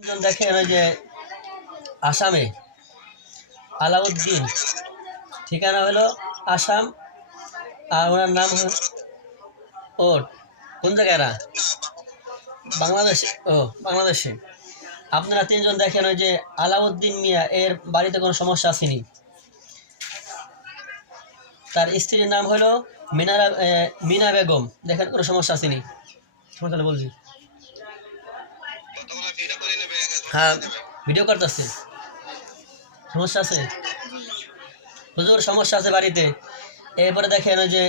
দেখেন ওই যে আসামে আলাউদ্দিন, ঠিকানা হলো আসাম, আর ওনার নাম ও কোন জায়গায় এরা? বাংলাদেশে। ও বাংলাদেশে। আপনারা তিনজন দেখেন ওই যে আলাউদ্দিন মিয়া, এর বাড়িতে কোনো সমস্যা আসেনি। তার স্ত্রীর নাম হলো মিনা বেগম, দেখেন কোনো সমস্যা আসেনি। সমস্যা বলছি, হ্যাঁ ভিডিও করতেছে। সমস্যা আছে হুজুর, সমস্যা আছে বাড়িতে। এরপরে দেখেন ওই যে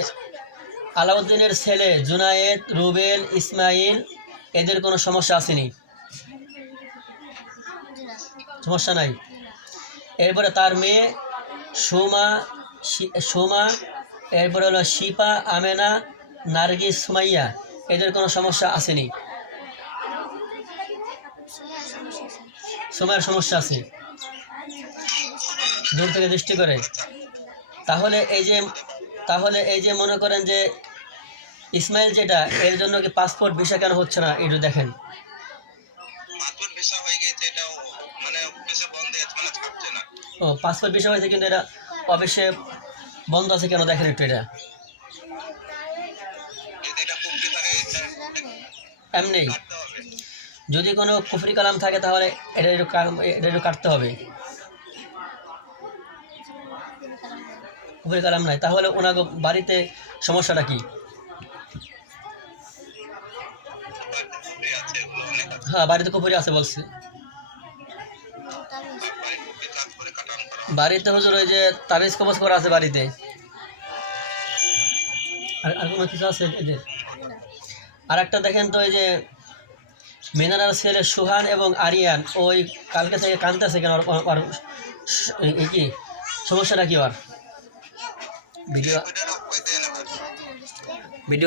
আলাউদ্দিনের ছেলে জুনায়েদ, রুবেল, ইসমাইল, এদের কোনো সমস্যা আসেনি, সমস্যা নাই। এরপরে তার মেয়ে সোমা, এরপরে হলো শিপা, আমেনা, নার্গিস, সুমাইয়া, এদের কোনো সমস্যা আসেনি। সময়ের সমস্যা আছে, দূর থেকে দৃষ্টি করে। তাহলে এই যে মনে করেন যে ইসমাইল যেটা, এর জন্য কি পাসপোর্ট ভিসা কেন হচ্ছে না, একটু দেখেন। ও পাসপোর্ট ভিসা হয়েছে কিন্তু এটা অফিসে বন্ধ আছে কেন, দেখেন একটু এটা। এমনি যদি কোনো কুফরি কালাম থাকে তাহলে এটা একটু কাটতে হবে। কুফরি কালাম নাই, তাহলে ওনার বাড়িতে সমস্যাটা কি? হ্যাঁ বাড়িতে কুফরি আছে বলছে। বাড়িতে হুজুর ওই যে তাবিজ কবজ করা আছে বাড়িতে। আর কোনো কিছু আছে এদের? আর একটা দেখেন তো, ওই যে মিনারার ছেলে সুহান এবং আরিয়ান, ওই কালকে থেকে কাঁদতেছে কেন? কি সমস্যাটা কি ওর? ভিডিও